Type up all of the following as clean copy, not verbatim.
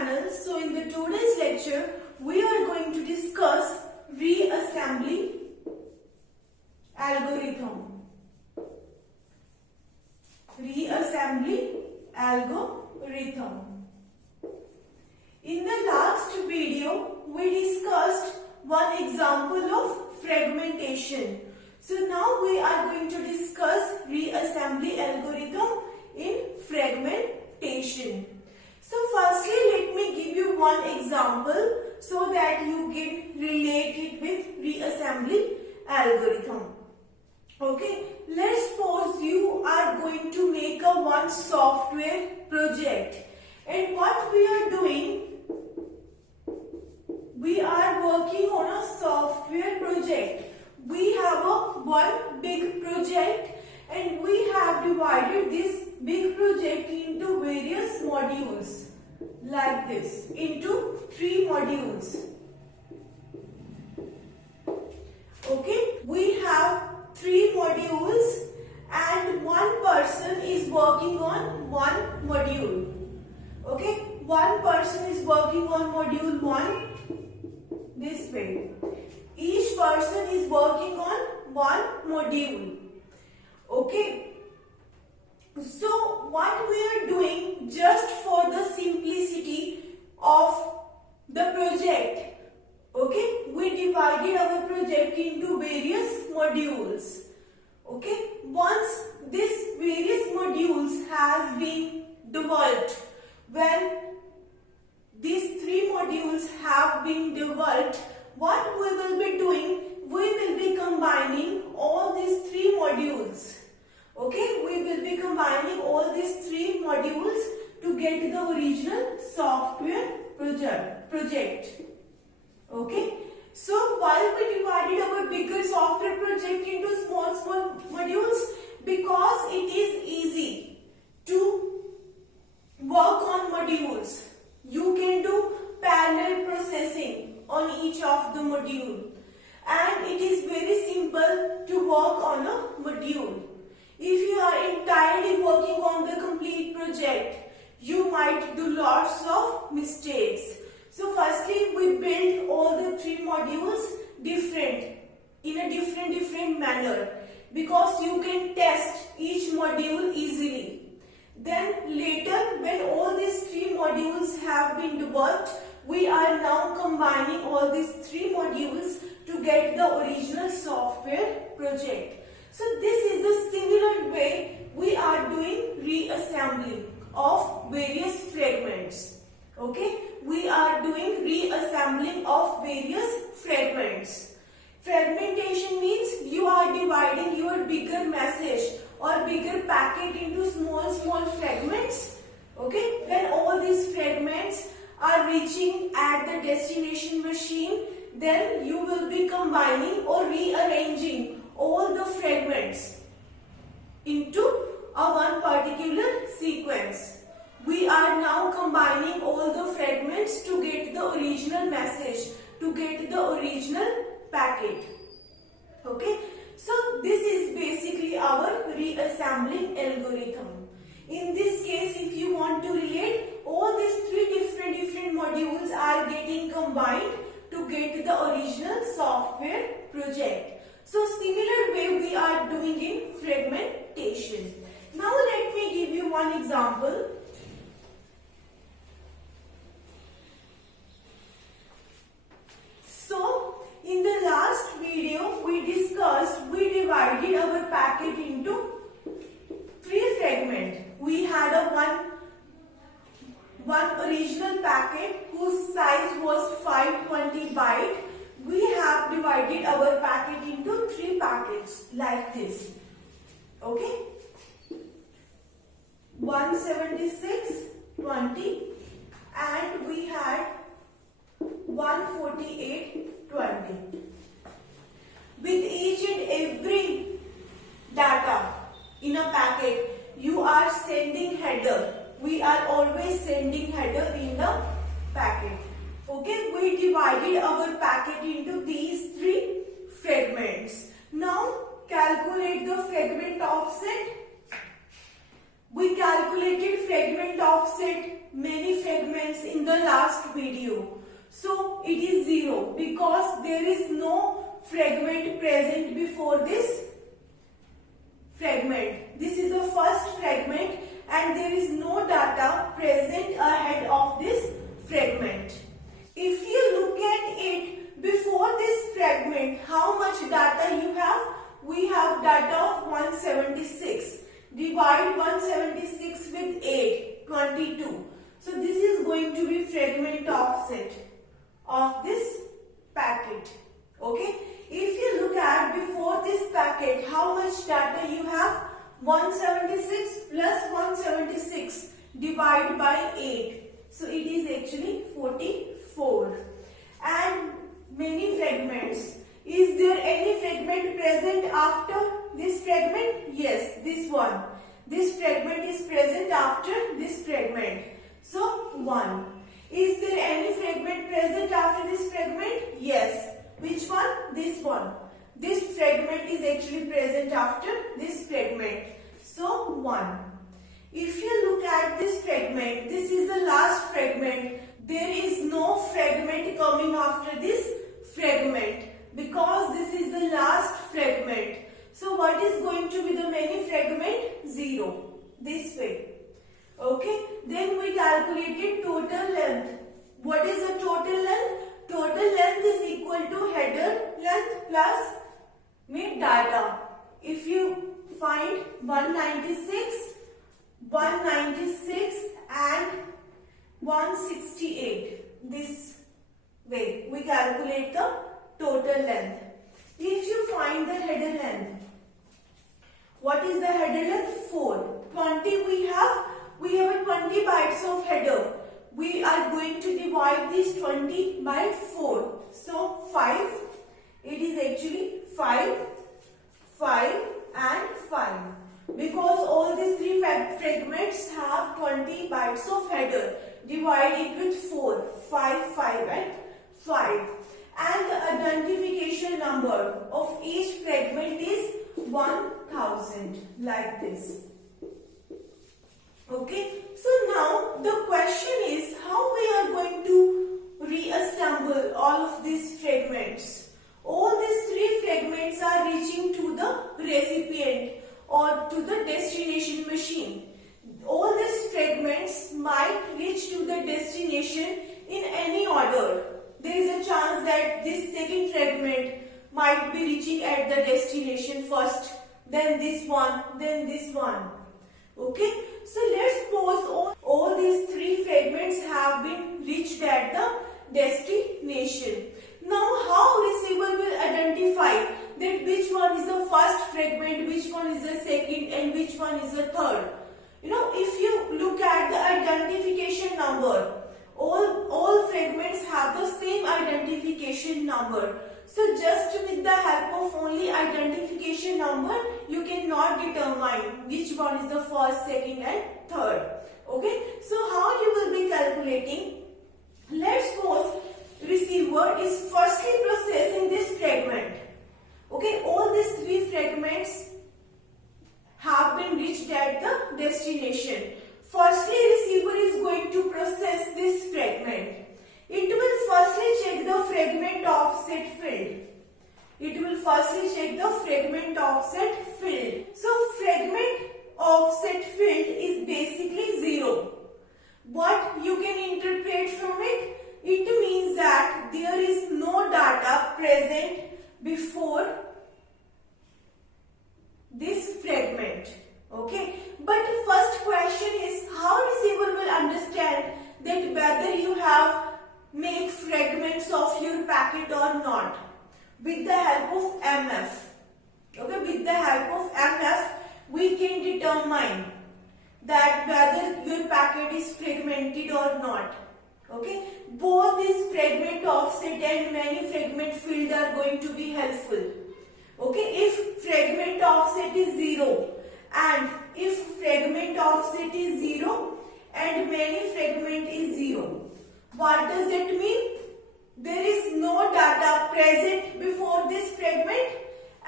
channel. So in the today's lecture, we are going to discuss reassembly algorithm. Reassembly algorithm. In the last video, we discussed one example of fragmentation. So now we are going to discuss reassembly algorithm in fragmentation. So firstly, let me give you one example so that you can relate it with reassembly algorithm. Okay, let's suppose you are going to make a one software project, and what we are doing, we are working on a software project. We have a one big project and we have divided this big project into various modules like this, into 3 modules. Okay, we have 3 modules and one person is working on one module. Okay, one person is working on module 1 this way. Each person is working on one module. Okay. So what we are doing, just for the simplicity of the project, okay, we divided our project into various modules. Okay. Once this various modules has been developed, when these 3 modules have been developed, what we will be doing, we will be combining all these 3 modules. Okay, we will be combining all these 3 modules to get the original software project. Okay, so while we divided our bigger software project into small modules, because it is easy to work on modules, you can do parallel processing on each of the module, and it is very simple to work on a module. If you are entirely working on the complete project, you might do lots of mistakes. So firstly, we build all the 3 modules in a different manner, because you can test each module easily. Then later, when all these 3 modules have been developed, we are now combining all these 3 modules to get the original software project. So this is the similar way we are doing reassembly of various fragments. Okay, we are doing reassembling of various fragments. Fragmentation means you are dividing your bigger message or bigger packet into small fragments. Okay, when all these fragments are reaching at the destination machine, then you will be combining or rearranging all the fragments into a one particular sequence. We are now combining all the fragments to get the original message, to get the original packet. Okay, so this is basically our reassembling algorithm. In this case, if you want to relate, all these 3 different modules are getting combined to get the original software project. So similar way we are doing in fragmentation. Now let me give you one example. So in the last video we divided our packet into 3 fragments. We had a one original packet whose size was 520 byte. We have divided our packet into 3 packets like this. Okay, 176, 20, and we had 148, 20. With each and every data in a packet, you are sending header. We are always sending header in the packet. Okay, we divided our packet into these 3 fragments. Now calculate the fragment offset. We calculated fragment offset many fragments in the last video. So it is 0 because there is no fragment present before this fragment. This is the first fragment and there is no data present ahead of this fragment. If you look at it before this fragment, how much data you have? We have data of 176. Divide 176 with 8, 22. So this is going to be fragment offset of this packet. Okay. If you look at before this packet, how much data you have? 176 plus 176 divided by 8. So it is actually 44. And many fragments. Is there any fragment present after this fragment? Yes, this one. This fragment is present after this fragment. So 1. Is there any fragment present after this fragment? Yes. Which one? This one. This fragment is actually present after this fragment. So 1. If you look at this fragment, this is the last fragment. There is no fragment coming after this fragment because this is the last fragment. So what is going to be the many fragment? 0. This way. Okay. Then we calculated total length. What is the total length? Total length is equal to header length plus mid data. If you find 196, 196 and 168, this way we calculate the total length. If you find the header length, what is the header length? 4. 20 we have a 20 bytes of header. We are going to divide this 20 by 4. So 5. It is actually 5, 5 and 5. Because all these three fragments have 20 bytes of header. Divide it with 4. 5, 5 and 5. And the identification number of each fragment is 1000. Like this. Okay, so now the question is how we are going to reassemble all of these fragments. All these three fragments are reaching to the recipient or to the destination machine. All these fragments might reach to the destination in any order. There is a chance that this second fragment might be reaching at the destination first, then this one, then this one. Okay, so let's suppose all these three fragments have been reached at the destination. Now how receiver will identify that which one is the first fragment, which one is the second and which one is the third? You know, if you look at the identification number, all fragments have the same identification number. So just with the help of only identification number, you cannot determine which one is the first, second and third. Okay, so how you will be calculating? Let's suppose receiver is firstly processing this fragment. Okay, all these three fragments have been reached at the destination. Firstly, receiver is going to process this fragment. It will firstly check the fragment offset field. It will firstly check the fragment offset field. So fragment offset field is basically 0. What you can interpret from it? It means that there is no data present before this fragment. Okay, but the first question is how receiver will understand that whether you have make fragments of your packet or not? With the help of MF. Okay, with the help of MF we can determine that whether your packet is fragmented or not. Okay, both this fragment offset and many fragment field are going to be helpful. Okay, if fragment offset is 0 and if fragment offset is 0 and many fragment is 0, what does it mean? There is no data present before this fragment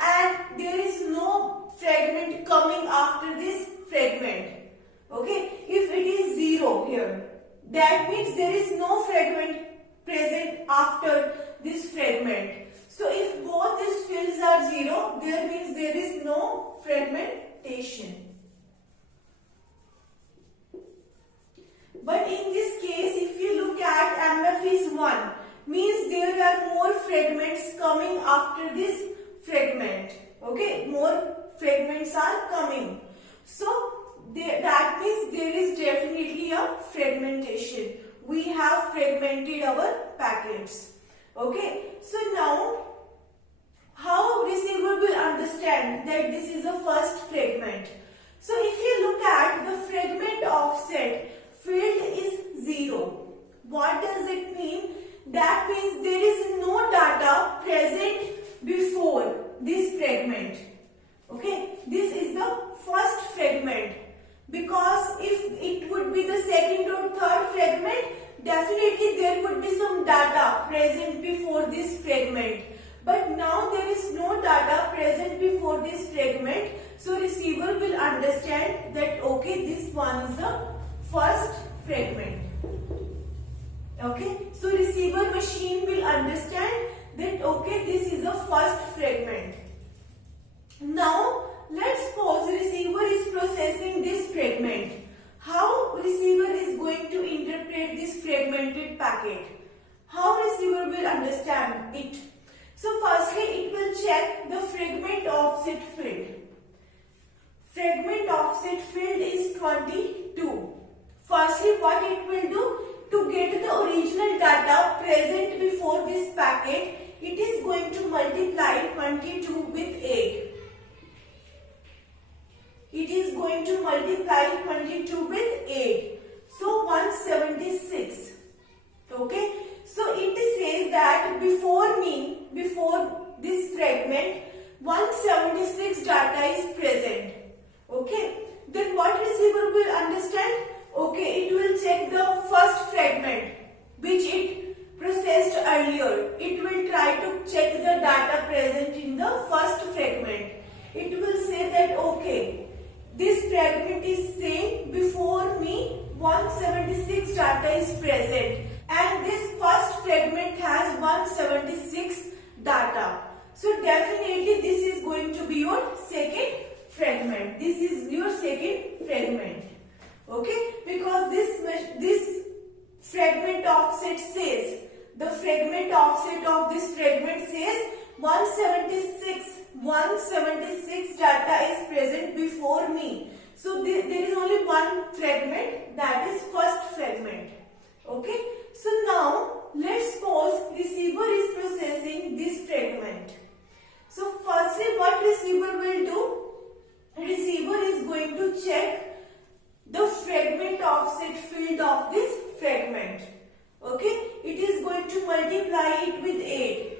and there is no fragment coming after this fragment. Okay, if it is 0 here, that means there is no fragment present after this fragment. So if both these fields are 0, there means there is no fragmentation. But in this case, if you look at MF is 1, means there are more fragments coming after this fragment. Okay, more fragments are coming. So that means there is definitely a fragmentation. We have fragmented our packets. Okay, so now how receiver will understand that this is a first fragment? So if you look at the fragment offset, field is 0. What does it mean? That means there is no data present before this fragment. Okay, this is the first fragment, because if it would be the second or third fragment, definitely there would be some data present before this fragment. But now there is no data present before this fragment, so receiver will understand that okay, this one is the first fragment. Okay, so receiver machine will understand that okay, this is a first fragment. Now let's suppose receiver is processing this fragment. How receiver is going to interpret this fragmented packet? How receiver will understand it? So firstly it will check the fragment offset field. Fragment offset field is 22. Firstly what it will do? To get the original data present before this packet, it is going to multiply 22 with 8. It is going to multiply 22 with 8. So 176. Okay. So it says that before this fragment, 176 data is present. Okay. Then what receiver will understand? Okay, it will check the first fragment which it processed earlier. It will try to check the data present in the first fragment. It will say that okay, this fragment is saying before me 176 data is present, and this first fragment has 176 data. So definitely this is going to be your second fragment. This is your second fragment. Okay, because this fragment offset says, the fragment offset of this fragment says 176 data is present before me. So there is only one fragment, that is first fragment. Okay, so now let's suppose receiver is processing this fragment. So firstly what receiver will do? Receiver is going to check the fragment offset field of this fragment. Okay, it is going to multiply it with 8.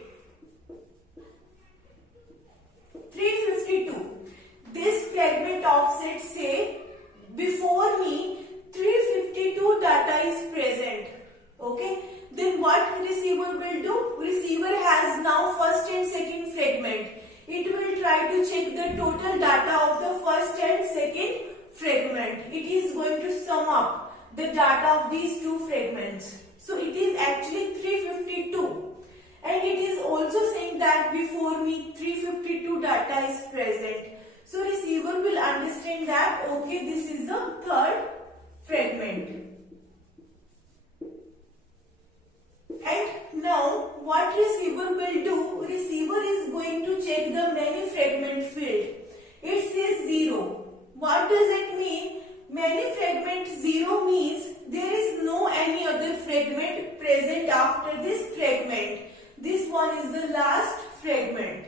352. This fragment offset say before me 352 data is present. Okay, then what receiver will do? Receiver has now first and second fragment. It will try to check the total data of the first and second fragment. It is going to sum up the data of these two fragments. So it is actually 352, and it is also saying that before me 352 data is present. So receiver will understand that okay, this is the third fragment. And now what receiver will do? Receiver is going to check the many fragment field. It says 0. What does it mean? Many fragment 0 means there is no any other fragment present after this fragment. This one is the last fragment.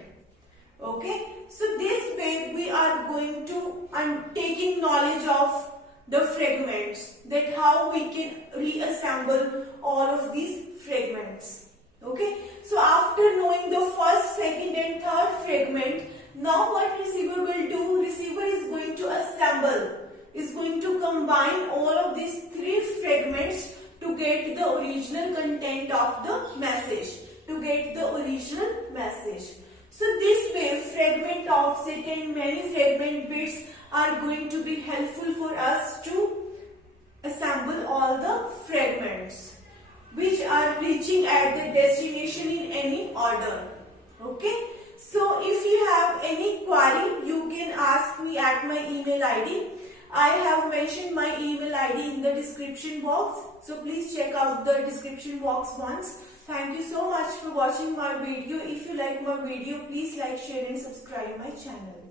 Okay, so this way we are going to taking knowledge of the fragments, that how we can reassemble all of these fragments. Okay, so after knowing the first, second and third fragment, now what receiver will do? Receiver is going to assemble, is going to combine all of these three fragments to get the original content of the message, to get the original message. So this way fragment offset and many fragment bits are going to be helpful for us to assemble all the fragments which are reaching at the destination in any order. Okay. So if you have any query, you can ask me at my email ID. I have mentioned my email ID in the description box. So please check out the description box once. Thank you so much for watching my video. If you like my video, please like, share and subscribe my channel.